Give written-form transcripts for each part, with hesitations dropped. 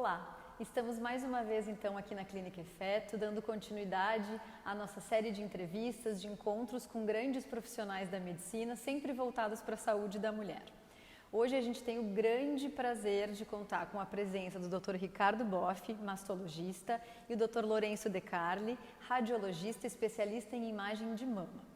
Olá, estamos mais uma vez então aqui na Clínica Efeto, dando continuidade à nossa série de entrevistas, de encontros com grandes profissionais da medicina, sempre voltados para a saúde da mulher. Hoje a gente tem o grande prazer de contar com a presença do Dr. Ricardo Boff, mastologista, e o Dr. Lourenço De Carli, radiologista especialista em imagem de mama.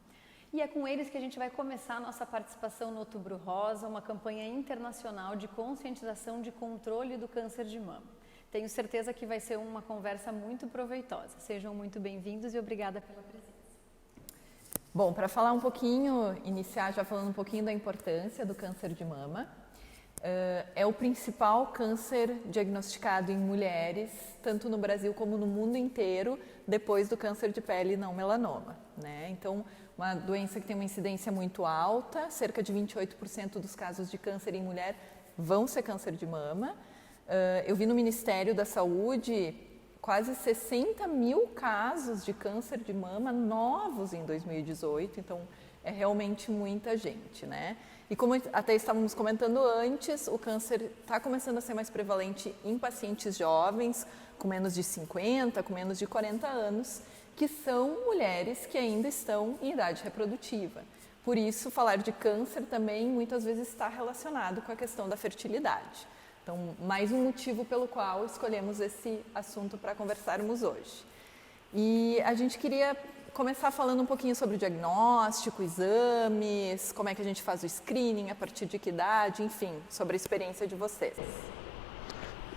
E é com eles que a gente vai começar a nossa participação no Outubro Rosa, uma campanha internacional de conscientização de controle do câncer de mama. Tenho certeza que vai ser uma conversa muito proveitosa. Sejam muito bem-vindos e obrigada pela presença. Bom, para falar um pouquinho, iniciar já falando um pouquinho da importância do câncer de mama. É o principal câncer diagnosticado em mulheres, tanto no Brasil como no mundo inteiro, depois do câncer de pele não melanoma, né? Então, uma doença que tem uma incidência muito alta, cerca de 28% dos casos de câncer em mulher vão ser câncer de mama. Eu vi no Ministério da Saúde quase 60 mil casos de câncer de mama novos em 2018, então é realmente muita gente, né? E como até estávamos comentando antes, o câncer está começando a ser mais prevalente em pacientes jovens, com menos de 50, com menos de 40 anos, que são mulheres que ainda estão em idade reprodutiva. Por isso, falar de câncer também muitas vezes está relacionado com a questão da fertilidade. Então, mais um motivo pelo qual escolhemos esse assunto para conversarmos hoje. E a gente queria começar falando um pouquinho sobre o diagnóstico, exames, como é que a gente faz o screening, a partir de que idade, enfim, sobre a experiência de vocês.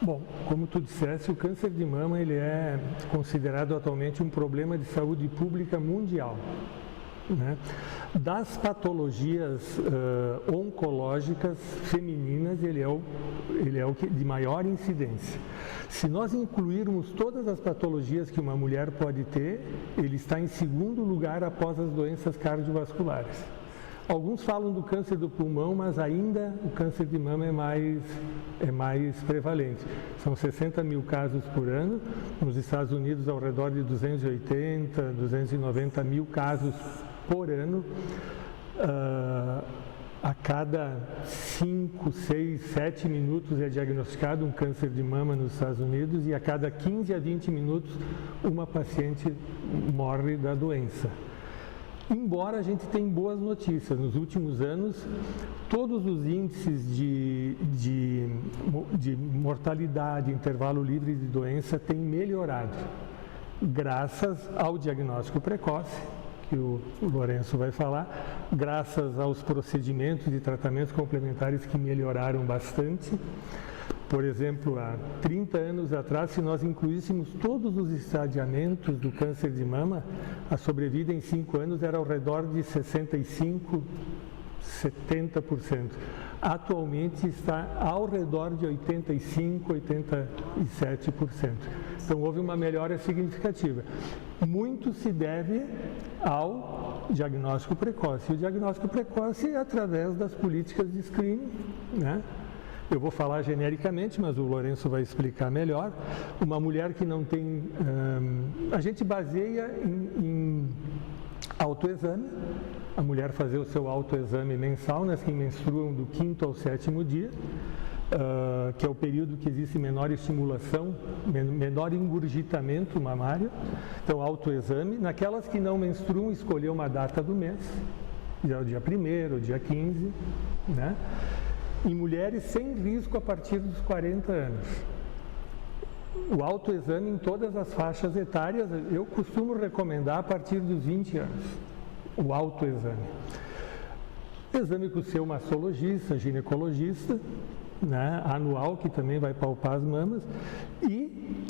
Bom, como tu disseste, o câncer de mama ele é considerado atualmente um problema de saúde pública mundial, né? Das patologias oncológicas femininas, ele é o que de maior incidência. Se nós incluirmos todas as patologias que uma mulher pode ter, ele está em segundo lugar após as doenças cardiovasculares. Alguns falam do câncer do pulmão, mas ainda o câncer de mama é mais prevalente. São 60 mil casos por ano, nos Estados Unidos ao redor de 280, 290 mil casos por ano. A cada 5, 6, 7 minutos é diagnosticado um câncer de mama nos Estados Unidos e a cada 15 a 20 minutos uma paciente morre da doença. Embora a gente tenha boas notícias, nos últimos anos todos os índices de mortalidade, intervalo livre de doença têm melhorado, graças ao diagnóstico precoce, que o Lourenço vai falar, graças aos procedimentos e tratamentos complementares que melhoraram bastante. Por exemplo, há 30 anos atrás, se nós incluíssemos todos os estadiamentos do câncer de mama, a sobrevida em 5 anos era ao redor de 65%, 70%. Atualmente está ao redor de 85%, 87%. Então houve uma melhora significativa. Muito se deve ao diagnóstico precoce. O diagnóstico precoce é através das políticas de screening, né? Eu vou falar genericamente, mas o Lourenço vai explicar melhor. Uma mulher que não tem... a gente baseia em autoexame, a mulher fazer o seu autoexame mensal, nas que menstruam do 5º ao 7º dia, que é o período que existe menor estimulação, menor engurgitamento mamário. Então, autoexame. Naquelas que não menstruam, escolher uma data do mês, o dia 1º, o dia 15, né? Em mulheres sem risco a partir dos 40 anos. O autoexame em todas as faixas etárias, eu costumo recomendar a partir dos 20 anos, o autoexame. Exame com o seu mastologista, ginecologista, né, anual, que também vai palpar as mamas, e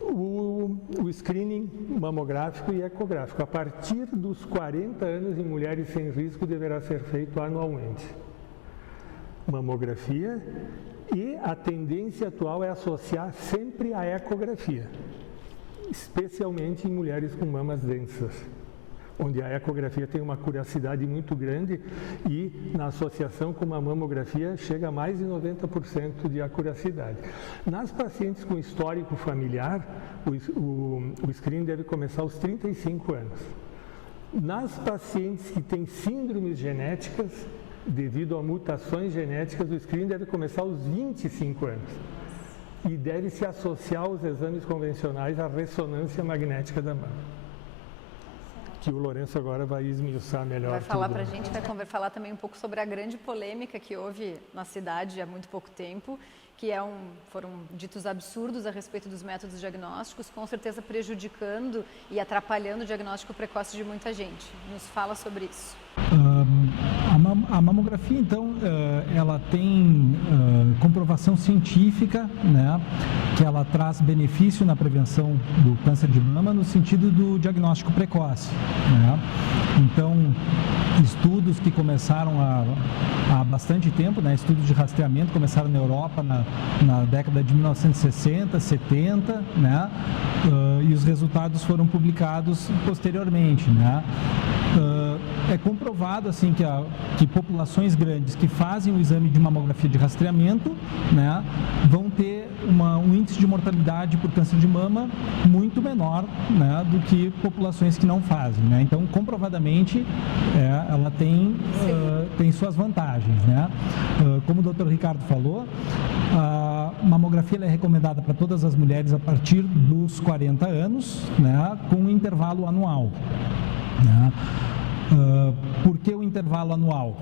o screening mamográfico e ecográfico. A partir dos 40 anos, em mulheres sem risco, deverá ser feito anualmente. Mamografia, e a tendência atual é associar sempre a ecografia, especialmente em mulheres com mamas densas, onde a ecografia tem uma curacidade muito grande e na associação com uma mamografia chega a mais de 90% de acuracidade. Nas pacientes com histórico familiar, o screening deve começar aos 35 anos. Nas pacientes que têm síndromes genéticas, devido a mutações genéticas, o screening deve começar aos 25 anos. e deve se associar aos exames convencionais à ressonância magnética da mama, que o Lourenço agora vai esmiuçar melhor. Vai falar para a gente, vai falar também um pouco sobre a grande polêmica que houve na cidade há muito pouco tempo, que foram ditos absurdos a respeito dos métodos diagnósticos, com certeza prejudicando e atrapalhando o diagnóstico precoce de muita gente. Nos fala sobre isso. A mamografia, então, ela tem comprovação científica, né, que ela traz benefício na prevenção do câncer de mama no sentido do diagnóstico precoce, né? Então, estudos que começaram há bastante tempo, né, estudos de rastreamento começaram na Europa na década de 1960, 70, né, e os resultados foram publicados posteriormente, né. É comprovado assim que populações grandes que fazem o exame de mamografia de rastreamento, né, vão ter um índice de mortalidade por câncer de mama muito menor, né, do que populações que não fazem, né. Então, comprovadamente, ela tem suas vantagens, né. Como o Dr. Ricardo falou, a mamografia ela é recomendada para todas as mulheres a partir dos 40 anos, né, com um intervalo anual, né. Por que o intervalo anual?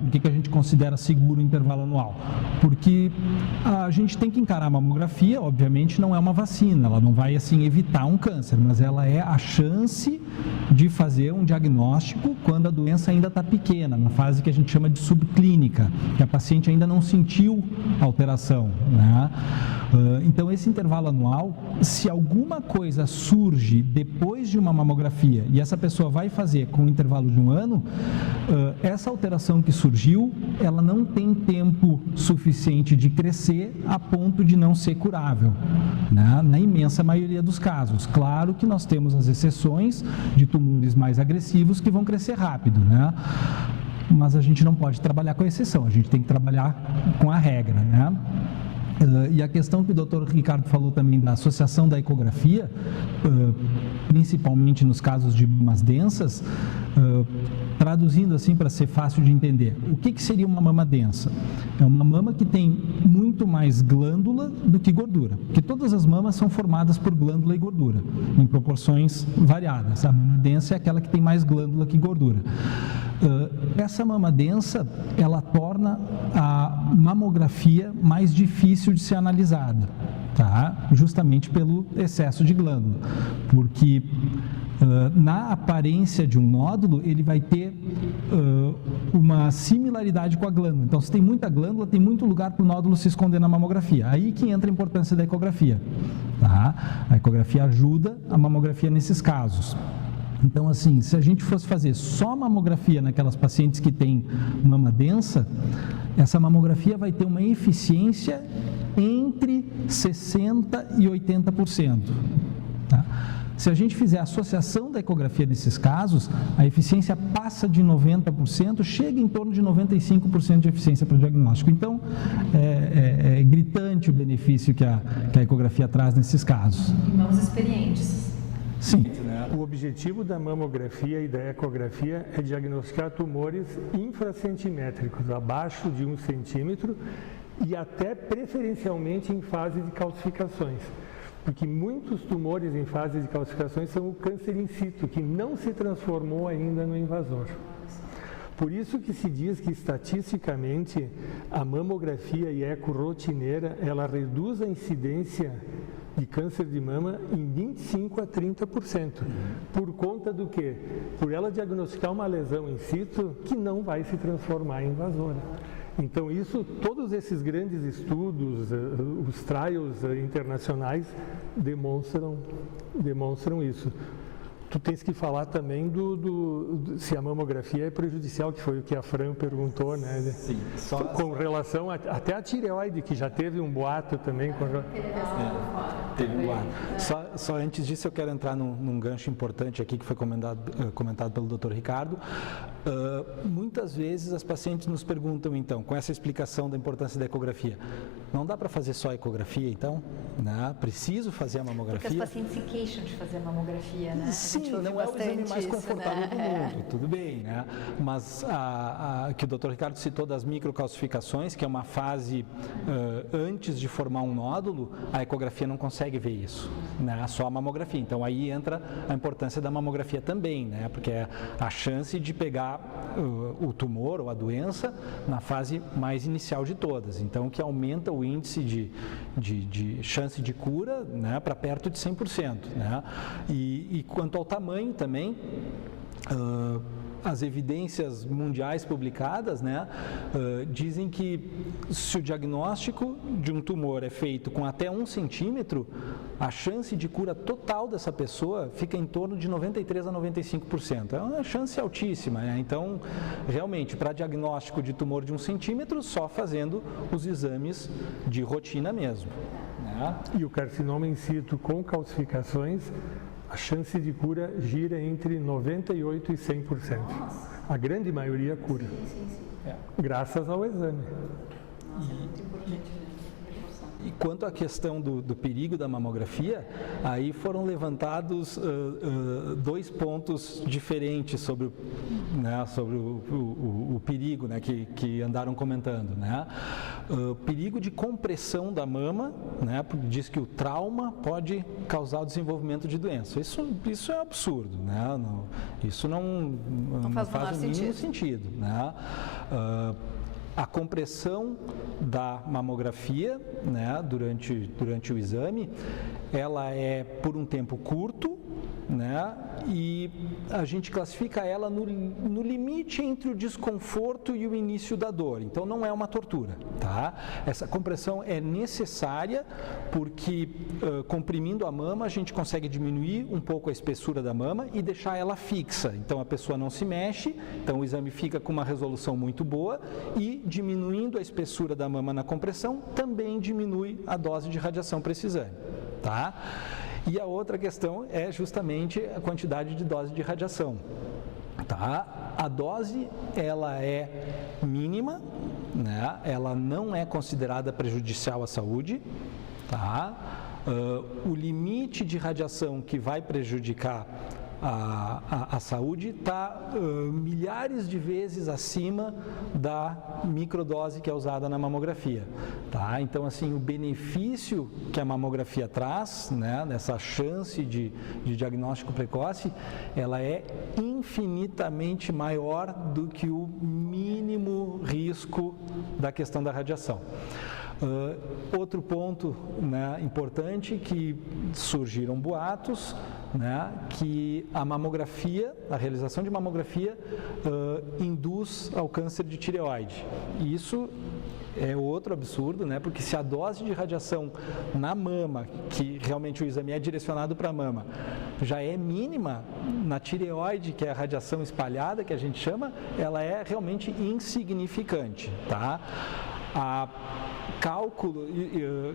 Por que a gente considera seguro o intervalo anual? Porque a gente tem que encarar a mamografia, obviamente não é uma vacina, ela não vai assim evitar um câncer, mas ela é a chance de fazer um diagnóstico quando a doença ainda está pequena, na fase que a gente chama de subclínica, que a paciente ainda não sentiu alteração, né? Então, esse intervalo anual, se alguma coisa surge depois de uma mamografia e essa pessoa vai fazer com um intervalo de 1 ano, essa alteração que surgiu, ela não tem tempo suficiente de crescer a ponto de não ser curável, né? Na imensa maioria dos casos. Claro que nós temos as exceções de tumores mais agressivos que vão crescer rápido, né? Mas a gente não pode trabalhar com a exceção, a gente tem que trabalhar com a regra, né? E a questão que o Dr. Ricardo falou também da associação da ecografia, principalmente nos casos de mamas densas, traduzindo assim para ser fácil de entender, o que seria uma mama densa? É uma mama que tem muito mais glândula do que gordura, porque todas as mamas são formadas por glândula e gordura, em proporções variadas. A mama densa é aquela que tem mais glândula que gordura. Essa mama densa, ela torna a mamografia mais difícil de ser analisada, tá? Justamente pelo excesso de glândula, porque na aparência de um nódulo, ele vai ter uma similaridade com a glândula. Então, se tem muita glândula, tem muito lugar para o nódulo se esconder na mamografia. Aí que entra a importância da ecografia, tá? A ecografia ajuda a mamografia nesses casos. Então, assim, se a gente fosse fazer só mamografia naquelas pacientes que têm mama densa, essa mamografia vai ter uma eficiência entre 60% e 80%. Tá? Se a gente fizer a associação da ecografia nesses casos, a eficiência passa de 90%, chega em torno de 95% de eficiência para o diagnóstico. Então, é gritante o benefício que a ecografia traz nesses casos. Em mãos experientes. Sim. O objetivo da mamografia e da ecografia é diagnosticar tumores infracentimétricos, abaixo de 1 centímetro e até preferencialmente em fase de calcificações. Porque muitos tumores em fase de calcificações são o câncer in situ, que não se transformou ainda no invasor. Por isso que se diz que, estatisticamente, a mamografia e eco rotineira, ela reduz a incidência de câncer de mama em 25% a 30%. Por conta do quê? Por ela diagnosticar uma lesão in situ que não vai se transformar em invasora. Então, todos esses grandes estudos, os trials internacionais, demonstram isso. Tu tens que falar também se a mamografia é prejudicial, que foi o que a Fran perguntou, né? Sim. Com relação até a tireoide, que já teve um boato também. Teve um boato. Só antes disso, eu quero entrar num gancho importante aqui, que foi comentado pelo Dr. Ricardo. Muitas vezes as pacientes nos perguntam, então, com essa explicação da importância da ecografia, não dá para fazer só a ecografia, então? Né? Preciso fazer a mamografia? Porque as pacientes se queixam de fazer a mamografia, né? Sim, não é o exame mais confortável do mundo, tudo bem, né? Mas que o Dr. Ricardo citou das microcalcificações, que é uma fase antes de formar um nódulo, a ecografia não consegue ver isso, né? Só a mamografia. Então aí entra a importância da mamografia também, né? Porque é a chance de pegar o tumor ou a doença na fase mais inicial de todas. Então que aumenta o índice de chance de cura, né, para perto de 100%. Né? E quanto ao tamanho também, as evidências mundiais publicadas, né, dizem que se o diagnóstico de um tumor é feito com até 1 centímetro, a chance de cura total dessa pessoa fica em torno de 93% a 95%. É uma chance altíssima, né? Então, realmente, para diagnóstico de tumor de 1 centímetro, só fazendo os exames de rotina mesmo. Né? E o carcinoma in situ com calcificações, a chance de cura gira entre 98% e 100%. A grande maioria cura. Graças ao exame. Nossa, é muito importante. E quanto à questão do perigo da mamografia, aí foram levantados 2 pontos diferentes sobre, né, sobre o perigo, né, que andaram comentando. Né? Perigo de compressão da mama, né, porque diz que o trauma pode causar o desenvolvimento de doença. Isso é absurdo, né? Isso não faz o mínimo sentido. Né? A compressão da mamografia, né, durante o exame, ela é por um tempo curto, né, e a gente classifica ela no limite entre o desconforto e o início da dor. Então não é uma tortura, tá? Essa compressão é necessária porque comprimindo a mama a gente consegue diminuir um pouco a espessura da mama e deixar ela fixa. Então a pessoa não se mexe, então o exame fica com uma resolução muito boa e diminuindo a espessura da mama na compressão também diminui a dose de radiação para esse exame, tá? E a outra questão é justamente a quantidade de dose de radiação. Tá? A dose, ela é mínima, né? Ela não é considerada prejudicial à saúde. Tá? O limite de radiação que vai prejudicar a saúde está milhares de vezes acima da microdose que é usada na mamografia. Tá? Então, assim, o benefício que a mamografia traz, né, nessa chance de diagnóstico precoce, ela é infinitamente maior do que o mínimo risco da questão da radiação. Outro ponto, né, importante, que surgiram boatos, né, que a mamografia, a realização de mamografia induz ao câncer de tireoide. E isso é outro absurdo, né, porque se a dose de radiação na mama, que realmente o exame é direcionado para a mama, já é mínima, na tireoide, que é a radiação espalhada, que a gente chama, ela é realmente insignificante, tá?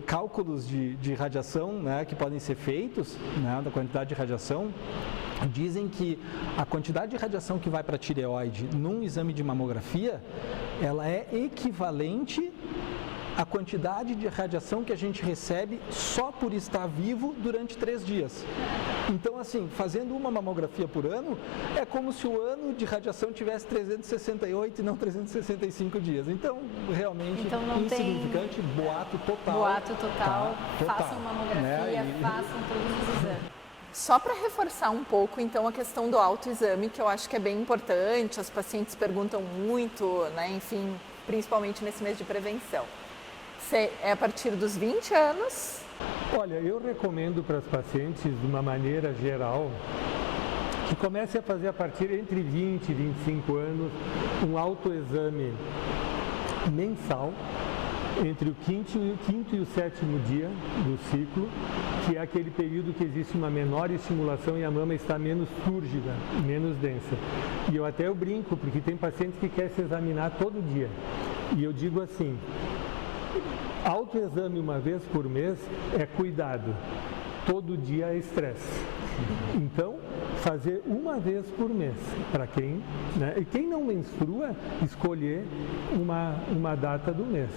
Cálculos de radiação, né, que podem ser feitos, né, da quantidade de radiação, dizem que a quantidade de radiação que vai para a tireoide num exame de mamografia, ela é equivalente à quantidade de radiação que a gente recebe só por estar vivo durante 3 dias. Então, assim, fazendo uma mamografia por ano, é como se o ano de radiação tivesse 368 e não 365 dias. Então, realmente, insignificante, boato total. Boato total, tá? Façam mamografia, né? façam todos os exames. Só para reforçar um pouco, então, a questão do autoexame, que eu acho que é bem importante, as pacientes perguntam muito, né, enfim, principalmente nesse mês de prevenção. É a partir dos 20 anos? Olha, eu recomendo para as pacientes, de uma maneira geral, que comece a fazer a partir entre 20 e 25 anos um autoexame mensal, entre o quinto e o 7º dia do ciclo, que é aquele período que existe uma menor estimulação e a mama está menos túrgida, menos densa. E eu brinco, porque tem paciente que quer se examinar todo dia. E eu digo assim, autoexame uma vez por mês é cuidado, todo dia é estresse. Então, fazer uma vez por mês, para quem, né? E quem não menstrua, escolher uma data do mês.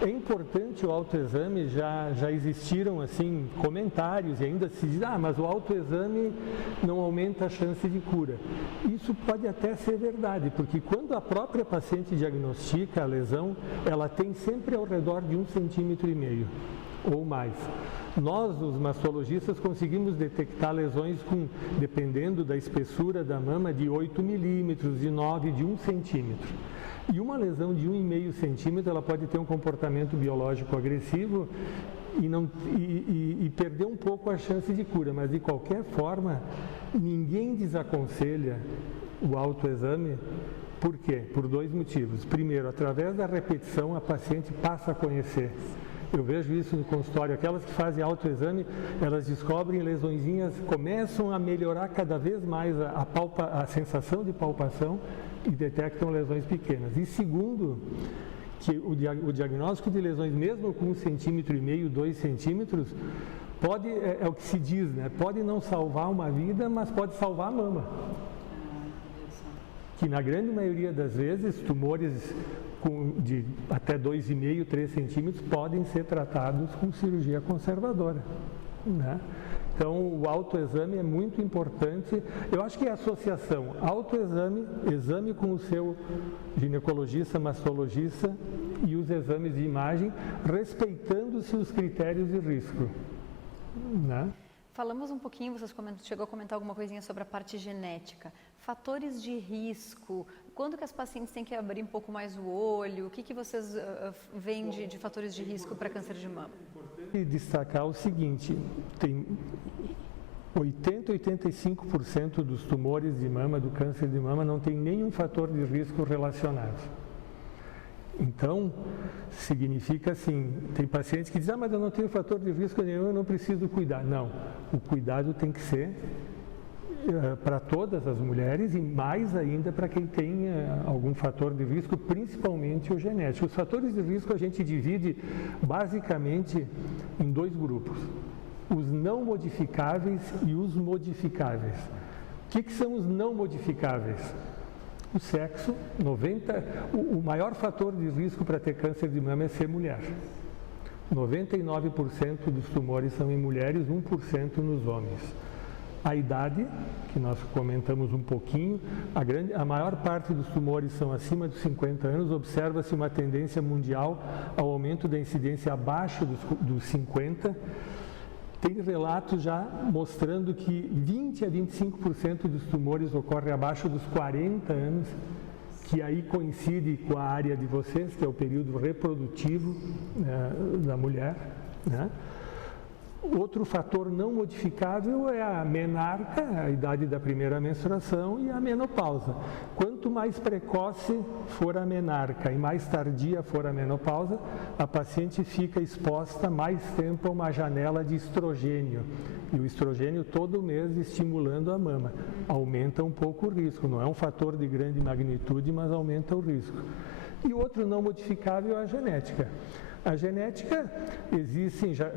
É importante o autoexame, já existiram assim comentários e ainda se diz, mas o autoexame não aumenta a chance de cura. Isso pode até ser verdade, porque quando a própria paciente diagnostica a lesão, ela tem sempre ao redor de 1,5 cm ou mais. Nós, os mastologistas, conseguimos detectar lesões dependendo da espessura da mama, de 8 milímetros, de 9, de 1 centímetro. E uma lesão de 1,5 centímetro, ela pode ter um comportamento biológico agressivo e perder um pouco a chance de cura, mas de qualquer forma, ninguém desaconselha o autoexame. Por quê? Por 2 motivos. Primeiro, através da repetição, a paciente passa a conhecer. Eu vejo isso no consultório, aquelas que fazem autoexame, elas descobrem lesõezinhas, começam a melhorar cada vez mais a sensação de palpação e detectam lesões pequenas. E segundo, que o diagnóstico de lesões, mesmo com 1,5 cm, 2 centímetros, pode, é o que se diz, né? Pode não salvar uma vida, mas pode salvar a mama. Que na grande maioria das vezes, tumores de até 2,5, 3 centímetros podem ser tratados com cirurgia conservadora, né? Então, o autoexame é muito importante. Eu acho que a associação autoexame, exame com o seu ginecologista, mastologista e os exames de imagem, respeitando-se os critérios de risco, né? Falamos um pouquinho, você chegou a comentar alguma coisinha sobre a parte genética. Fatores de risco, quando que as pacientes têm que abrir um pouco mais o olho? O que vocês veem de fatores de risco para câncer de mama? E destacar o seguinte, tem 85% dos tumores de mama, do câncer de mama, não tem nenhum fator de risco relacionado. Então, significa assim, tem pacientes que dizem, mas eu não tenho fator de risco nenhum, eu não preciso cuidar. Não, o cuidado tem que ser para todas as mulheres e mais ainda para quem tem algum fator de risco, principalmente o genético. Os fatores de risco a gente divide basicamente em 2 grupos, os não modificáveis e os modificáveis. O que são os não modificáveis? O sexo, o maior fator de risco para ter câncer de mama é ser mulher. 99% dos tumores são em mulheres, 1% nos homens. A idade, que nós comentamos um pouquinho, a maior parte dos tumores são acima dos 50 anos, observa-se uma tendência mundial ao aumento da incidência abaixo dos 50. Tem relatos já mostrando que 20 a 25% dos tumores ocorrem abaixo dos 40 anos, que aí coincide com a área de vocês, que é o período reprodutivo da mulher, né? Outro fator não modificável é a menarca, a idade da primeira menstruação, e a menopausa. Quanto mais precoce for a menarca e mais tardia for a menopausa, a paciente fica exposta mais tempo a uma janela de estrogênio. E o estrogênio todo mês estimulando a mama. Aumenta um pouco o risco, não é um fator de grande magnitude, mas aumenta o risco. E outro não modificável é a genética. A genética, existem já,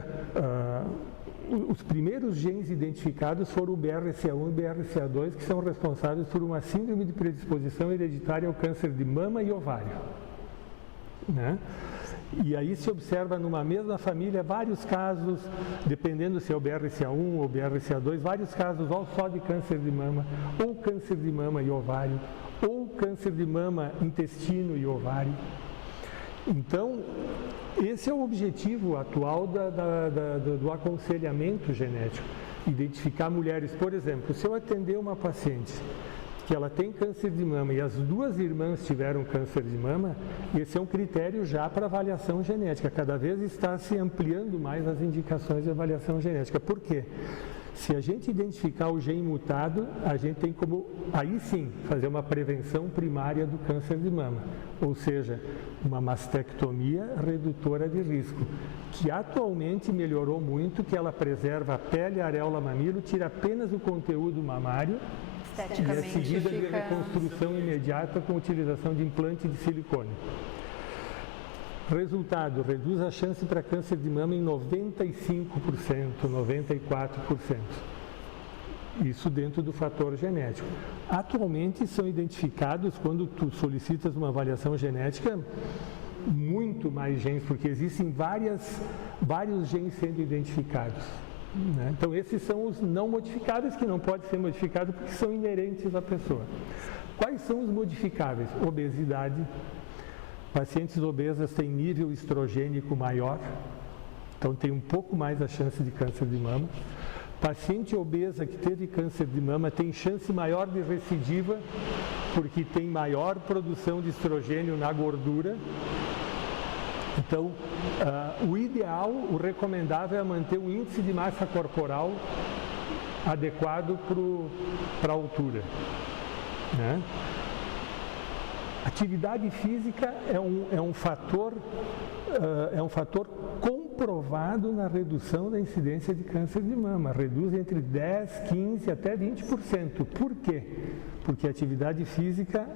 os primeiros genes identificados foram o BRCA1 e BRCA2, que são responsáveis por uma síndrome de predisposição hereditária ao câncer de mama e ovário, né? E aí se observa numa mesma família vários casos, dependendo se é o BRCA1 ou BRCA2, vários casos ou só de câncer de mama, ou câncer de mama e ovário, ou câncer de mama, intestino e ovário. Então, esse é o objetivo atual do aconselhamento genético, identificar mulheres. Por exemplo, se eu atender uma paciente que ela tem câncer de mama e as 2 irmãs tiveram câncer de mama, esse é um critério já para avaliação genética. Cada vez está se ampliando mais as indicações de avaliação genética. Por quê? Se a gente identificar o gene mutado, a gente tem como, aí sim, fazer uma prevenção primária do câncer de mama, ou seja, uma mastectomia redutora de risco, que atualmente melhorou muito, que ela preserva a pele, a areola mamilo, tira apenas o conteúdo mamário e é seguida de reconstrução imediata com utilização de implante de silicone. Resultado, reduz a chance para câncer de mama em 95%, 94%. Isso dentro do fator genético. Atualmente são identificados, quando tu solicitas uma avaliação genética, muito mais genes, porque existem vários genes sendo identificados. Né? Então esses são os não modificáveis, que não podem ser modificados porque são inerentes à pessoa. Quais são os modificáveis? Obesidade. Pacientes obesas têm nível estrogênico maior, então tem um pouco mais a chance de câncer de mama. Paciente obesa que teve câncer de mama tem chance maior de recidiva, porque tem maior produção de estrogênio na gordura. Então, o ideal, o recomendável é manter um índice de massa corporal adequado para a altura. Né? Atividade física é um fator comprovado na redução da incidência de câncer de mama. Reduz entre 10, 15 até 20%. Por quê? Porque a atividade física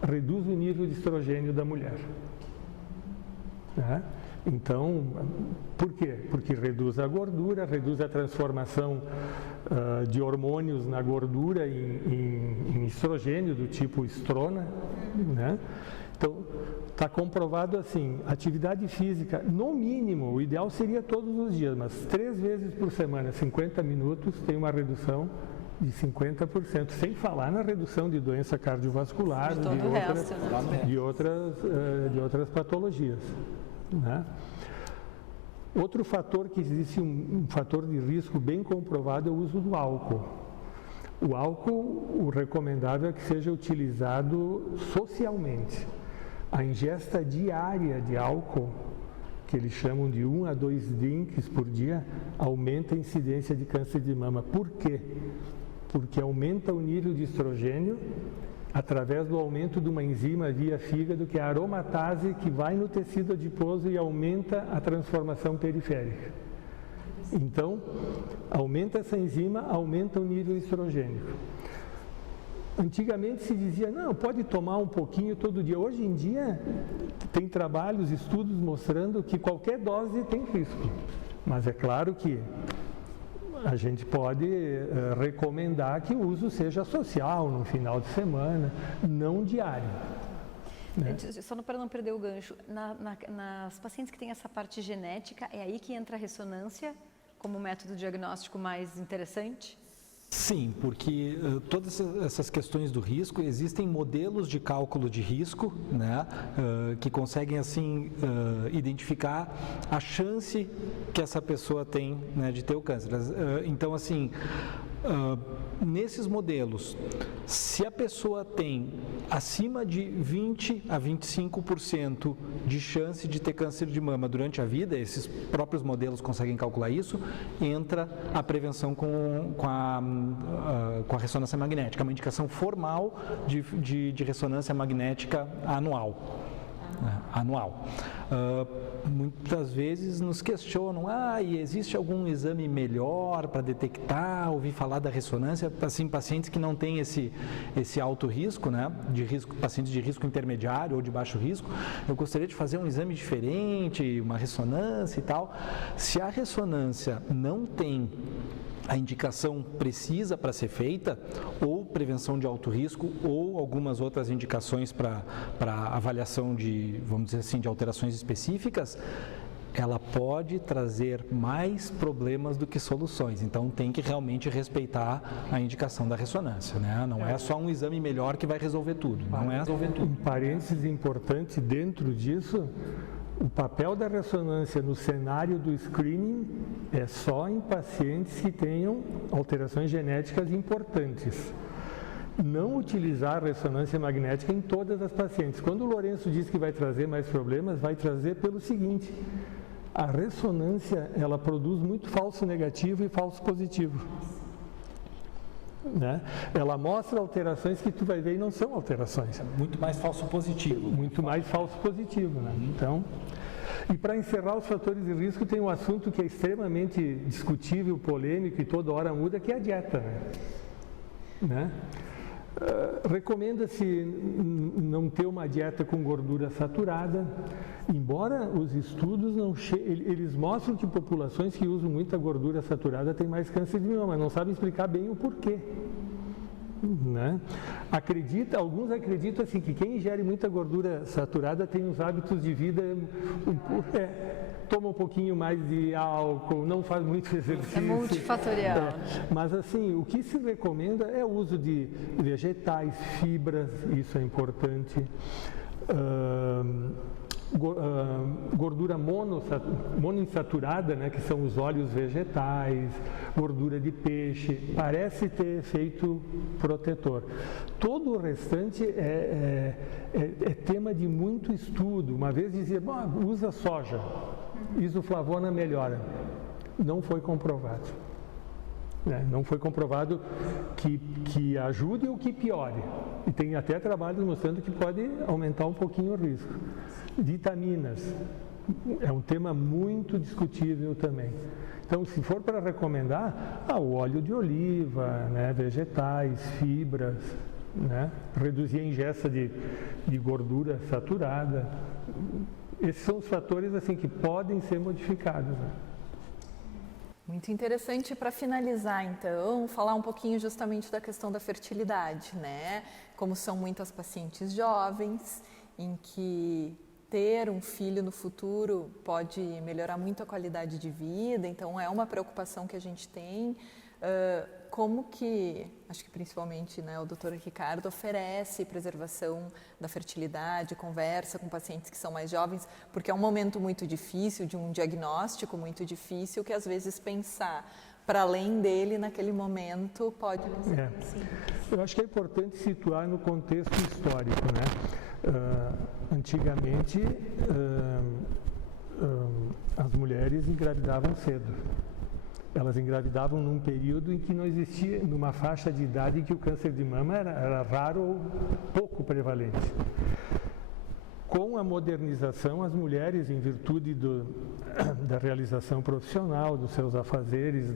reduz o nível de estrogênio da mulher. Né? Então, por quê? Porque reduz a gordura, reduz a transformação de hormônios na gordura em estrogênio do tipo estrona, né? Então, está comprovado assim, atividade física, no mínimo, o ideal seria todos os dias, mas 3 vezes por semana, 50 minutos, tem uma redução de 50%, sem falar na redução de doença cardiovascular, de outras patologias. Né? Outro fator que existe, um fator de risco bem comprovado, é o uso do álcool. O álcool, o recomendável é que seja utilizado socialmente. A ingesta diária de álcool, que eles chamam de 1 a 2 drinks por dia, aumenta a incidência de câncer de mama. Por quê? Porque aumenta o nível de estrogênio através do aumento de uma enzima via fígado, que é a aromatase, que vai no tecido adiposo e aumenta a transformação periférica. Então, aumenta essa enzima, aumenta o nível estrogênico. Antigamente se dizia, não, pode tomar um pouquinho todo dia. Hoje em dia, tem trabalhos, estudos mostrando que qualquer dose tem risco. Mas é claro que a gente pode recomendar que o uso seja social, no final de semana, não diário. Né? Só para não perder o gancho, nas pacientes que têm essa parte genética, é aí que entra a ressonância como método diagnóstico mais interessante? Sim, porque todas essas questões do risco, existem modelos de cálculo de risco, né, que conseguem assim identificar a chance que essa pessoa tem, né, de ter o câncer. Então, assim, nesses modelos, se a pessoa tem acima de 20 a 25% de chance de ter câncer de mama durante a vida, esses próprios modelos conseguem calcular isso, entra a prevenção com a ressonância magnética, uma indicação formal de ressonância magnética anual. Muitas vezes nos questionam, e existe algum exame melhor para detectar, ouvir falar da ressonância, assim, pacientes que não têm esse alto risco, né, pacientes de risco intermediário ou de baixo risco, eu gostaria de fazer um exame diferente, uma ressonância e tal. Se a ressonância não tem a indicação precisa para ser feita, ou prevenção de alto risco, ou algumas outras indicações para avaliação de, vamos dizer assim, de alterações específicas, ela pode trazer mais problemas do que soluções. Então, tem que realmente respeitar a indicação da ressonância, né? Não é só um exame melhor que vai resolver tudo. Não é resolver tudo. Um parênteses importante dentro disso, o papel da ressonância no cenário do screening é só em pacientes que tenham alterações genéticas importantes. Não utilizar a ressonância magnética em todas as pacientes. Quando o Lourenço diz que vai trazer mais problemas, vai trazer pelo seguinte: a ressonância, ela produz muito falso negativo e falso positivo. Né? Ela mostra alterações que tu vai ver e não são alterações. Muito mais falso positivo. Muito mais falso positivo. Né? Então, e para encerrar os fatores de risco, tem um assunto que é extremamente discutível, polêmico e toda hora muda, que é a dieta. Né? Recomenda-se não ter uma dieta com gordura saturada, embora os estudos eles mostram que populações que usam muita gordura saturada têm mais câncer de mama, mas não sabem explicar bem o porquê. Né? Alguns acreditam assim, que quem ingere muita gordura saturada tem uns hábitos de vida, toma um pouquinho mais de álcool, não faz muito exercício. É multifatorial. Mas assim, o que se recomenda é o uso de vegetais, fibras, isso é importante. Gordura monoinsaturada, né, que são os óleos vegetais, gordura de peixe, parece ter efeito protetor. Todo o restante é tema de muito estudo. Uma vez dizia, usa soja, isoflavona melhora. Não foi comprovado. Não foi comprovado que ajude ou que piore. E tem até trabalhos mostrando que pode aumentar um pouquinho o risco. Vitaminas, é um tema muito discutível também. Então, se for para recomendar, o óleo de oliva, né, vegetais, fibras, né, reduzir a ingesta de gordura saturada. Esses são os fatores assim, que podem ser modificados. Né? Muito interessante. Para finalizar, então, falar um pouquinho justamente da questão da fertilidade, né? Como são muitas pacientes jovens, em que ter um filho no futuro pode melhorar muito a qualidade de vida, então é uma preocupação que a gente tem. Como que, acho que principalmente, né, o Dr. Ricardo oferece preservação da fertilidade, conversa com pacientes que são mais jovens, porque é um momento muito difícil, de um diagnóstico muito difícil, que às vezes pensar para além dele naquele momento pode não ser simples. Eu acho que é importante situar no contexto histórico, né? Antigamente, as mulheres engravidavam cedo. Elas engravidavam num período em que não existia, numa faixa de idade em que o câncer de mama era raro ou pouco prevalente. Com a modernização, as mulheres, em virtude da realização profissional, dos seus afazeres,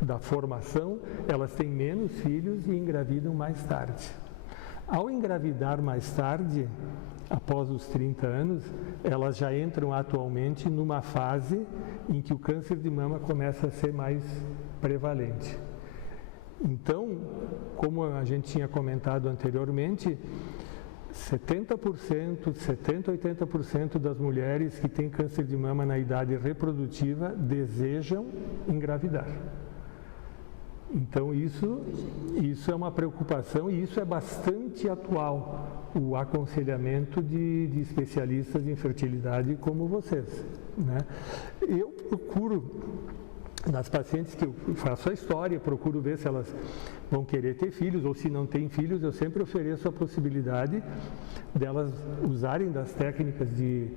da formação, elas têm menos filhos e engravidam mais tarde. Ao engravidar mais tarde, após os 30 anos, elas já entram atualmente numa fase em que o câncer de mama começa a ser mais prevalente. Então, como a gente tinha comentado anteriormente, 70%, 70%, 80% das mulheres que têm câncer de mama na idade reprodutiva desejam engravidar. Então isso é uma preocupação e isso é bastante atual, o aconselhamento de especialistas em fertilidade como vocês. Né? Eu procuro, nas pacientes que eu faço a história, procuro ver se elas vão querer ter filhos ou se não têm filhos, eu sempre ofereço a possibilidade delas usarem das técnicas de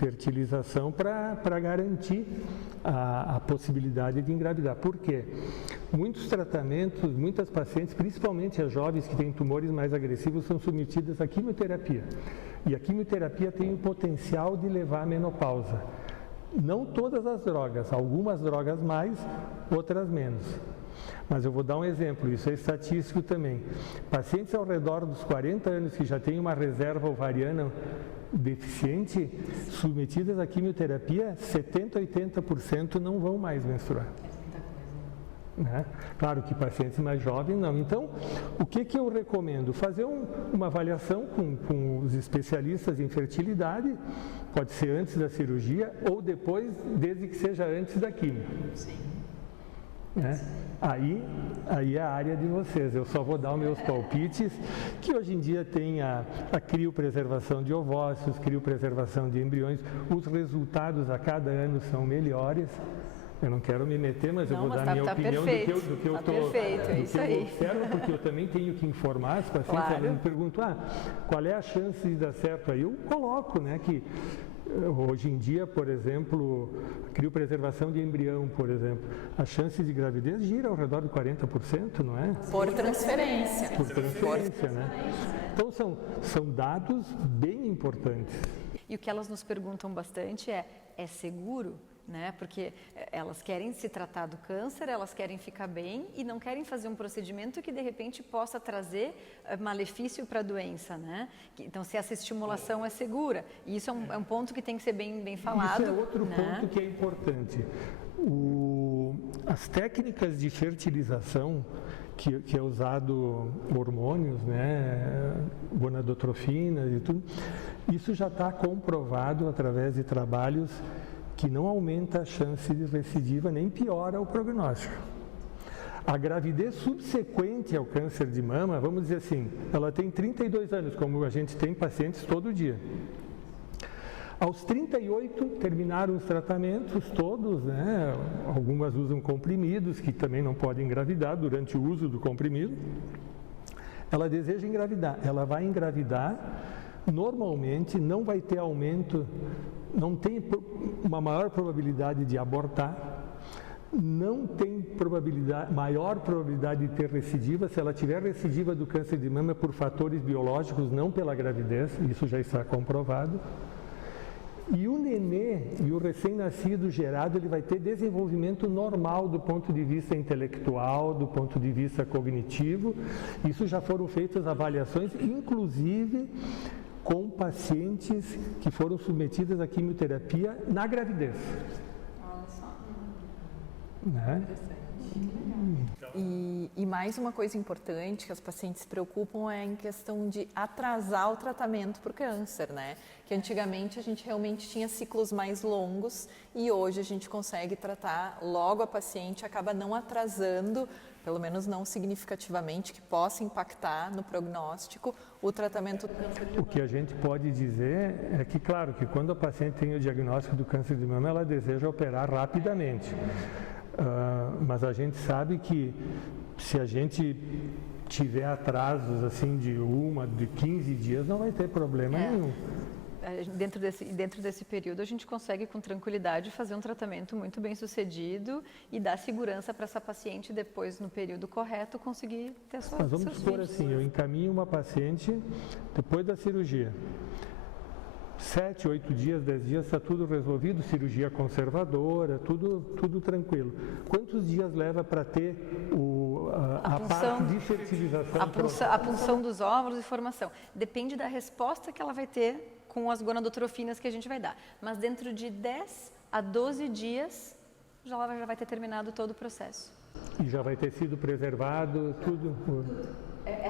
fertilização para garantir a possibilidade de engravidar. Por quê? Muitos tratamentos, muitas pacientes, principalmente as jovens que têm tumores mais agressivos, são submetidas à quimioterapia. E a quimioterapia tem o potencial de levar à menopausa. Não todas as drogas, algumas drogas mais, outras menos. Mas eu vou dar um exemplo, isso é estatístico também. Pacientes ao redor dos 40 anos que já têm uma reserva ovariana deficiente, submetidas à quimioterapia, 70%, 80% não vão mais menstruar. Né? Claro que pacientes mais jovens não. Então, o que eu recomendo? Fazer uma avaliação com os especialistas em fertilidade, pode ser antes da cirurgia ou depois, desde que seja antes da quimio. Sim. Né? Aí é a área de vocês. Eu só vou dar os meus palpites, que hoje em dia tem a criopreservação de ovócitos, criopreservação de embriões. Os resultados a cada ano são melhores. Eu não quero me meter, mas eu vou dar a minha opinião do que eu observo, porque eu também tenho que informar as pacientes. Claro. Elas me perguntam, qual é a chance de dar certo? Aí eu coloco, né, que hoje em dia, por exemplo, criopreservação de embrião, por exemplo, a chance de gravidez gira ao redor de 40%, não é? Por transferência. Por transferência, né? Então são dados bem importantes. E o que elas nos perguntam bastante é seguro? né? Porque elas querem se tratar do câncer, elas querem ficar bem e não querem fazer um procedimento que de repente possa trazer malefício para a doença, né? Então, se essa estimulação é segura, e isso é um ponto que tem que ser bem falado. Isso é outro né? ponto que é importante. As técnicas de fertilização, que é usado hormônios, né, gonadotrofinas e tudo, isso já está comprovado através de trabalhos que não aumenta a chance de recidiva nem piora o prognóstico. A gravidez subsequente ao câncer de mama, vamos dizer assim, ela tem 32 anos, como a gente tem pacientes todo dia. Aos 38, terminaram os tratamentos todos, né? Algumas usam comprimidos, que também não podem engravidar durante o uso do comprimido. Ela deseja engravidar, ela vai engravidar, normalmente não vai ter aumento, não tem uma maior probabilidade de abortar, não tem maior probabilidade de ter recidiva. Se ela tiver recidiva do câncer de mama é por fatores biológicos, não pela gravidez, isso já está comprovado. E o nenê e o recém-nascido gerado, ele vai ter desenvolvimento normal do ponto de vista intelectual, do ponto de vista cognitivo. Isso já foram feitas avaliações, inclusive com pacientes que foram submetidas à quimioterapia na gravidez. Olha só. Né? E mais uma coisa importante que as pacientes se preocupam é em questão de atrasar o tratamento para o câncer, né? Que antigamente a gente realmente tinha ciclos mais longos e hoje a gente consegue tratar logo a paciente, acaba não atrasando, pelo menos não significativamente, que possa impactar no prognóstico o tratamento do câncer de mama. O que a gente pode dizer é que, claro, que quando a paciente tem o diagnóstico do câncer de mama, ela deseja operar rapidamente. Mas a gente sabe que se a gente tiver atrasos assim de 15 dias, não vai ter problema nenhum. Dentro desse período, a gente consegue com tranquilidade fazer um tratamento muito bem sucedido e dar segurança para essa paciente depois, no período correto, conseguir ter seus filhos. Mas vamos supor assim, eu encaminho uma paciente depois da cirurgia. 7, 8 dias, 10 dias, está tudo resolvido, cirurgia conservadora, tudo tranquilo. Quantos dias leva para ter a parte de fertilização? A punção dos óvulos e formação. Depende da resposta que ela vai ter com as gonadotrofinas que a gente vai dar. Mas dentro de 10 a 12 dias, ela já vai ter terminado todo o processo. E já vai ter sido preservado, tudo?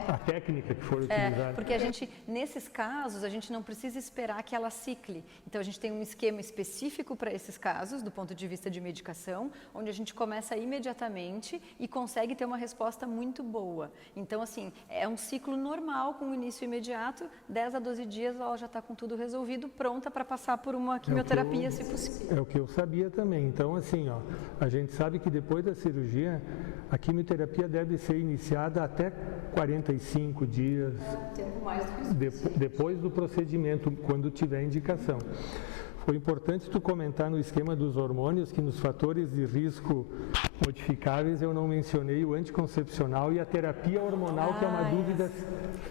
A técnica que for utilizada. Porque a gente, nesses casos, a gente não precisa esperar que ela cicle. Então, a gente tem um esquema específico para esses casos, do ponto de vista de medicação, onde a gente começa imediatamente e consegue ter uma resposta muito boa. Então, assim, é um ciclo normal, com início imediato, 10 a 12 dias ela já está com tudo resolvido, pronta para passar por uma quimioterapia, se possível. É o que eu sabia também. Então, assim, a gente sabe que depois da cirurgia, a quimioterapia deve ser iniciada até 45 dias depois do procedimento, quando tiver indicação. Foi importante tu comentar no esquema dos hormônios que nos fatores de risco modificáveis eu não mencionei o anticoncepcional e a terapia hormonal, que é uma dúvida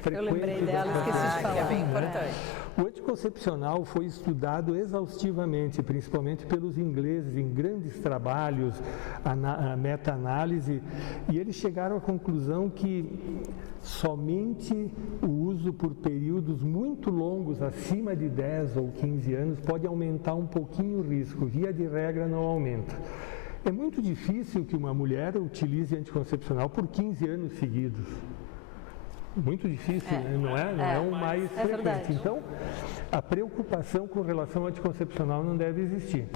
frequente. Eu lembrei dela, esqueci de falar. Que é bem importante. O anticoncepcional foi estudado exaustivamente, principalmente pelos ingleses, em grandes trabalhos, a meta-análise, e eles chegaram à conclusão que somente o uso por períodos muito longos, acima de 10 ou 15 anos, pode aumentar um pouquinho o risco, via de regra não aumenta. É muito difícil que uma mulher utilize anticoncepcional por 15 anos seguidos. Muito difícil, né? Não é o mais frequente. Verdade. Então, a preocupação com relação ao anticoncepcional não deve existir.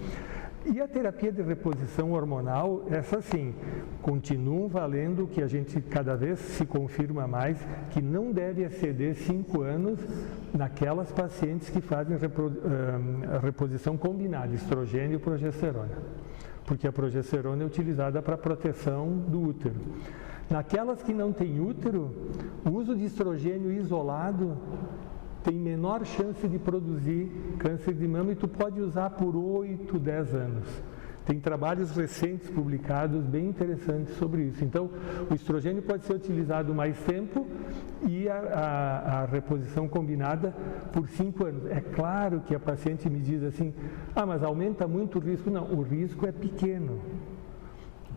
E a terapia de reposição hormonal, essa sim, continuam valendo, que a gente cada vez se confirma mais, que não deve exceder 5 anos naquelas pacientes que fazem a reposição combinada, estrogênio e progesterona. Porque a progesterona é utilizada para proteção do útero. Naquelas que não têm útero, o uso de estrogênio isolado tem menor chance de produzir câncer de mama e tu pode usar por 8, 10 anos. Tem trabalhos recentes publicados bem interessantes sobre isso. Então, o estrogênio pode ser utilizado mais tempo e a reposição combinada por 5 anos. É claro que a paciente me diz assim, mas aumenta muito o risco. Não, o risco é pequeno,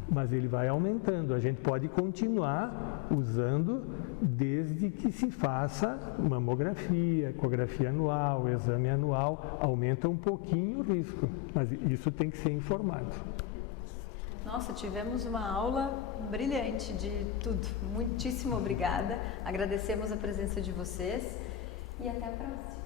mas ele vai aumentando. A gente pode continuar usando desde que se faça mamografia, ecografia anual, exame anual. Aumenta um pouquinho o risco, mas isso tem que ser informado. Nossa, tivemos uma aula brilhante de tudo. Muitíssimo obrigada. Agradecemos a presença de vocês e até a próxima.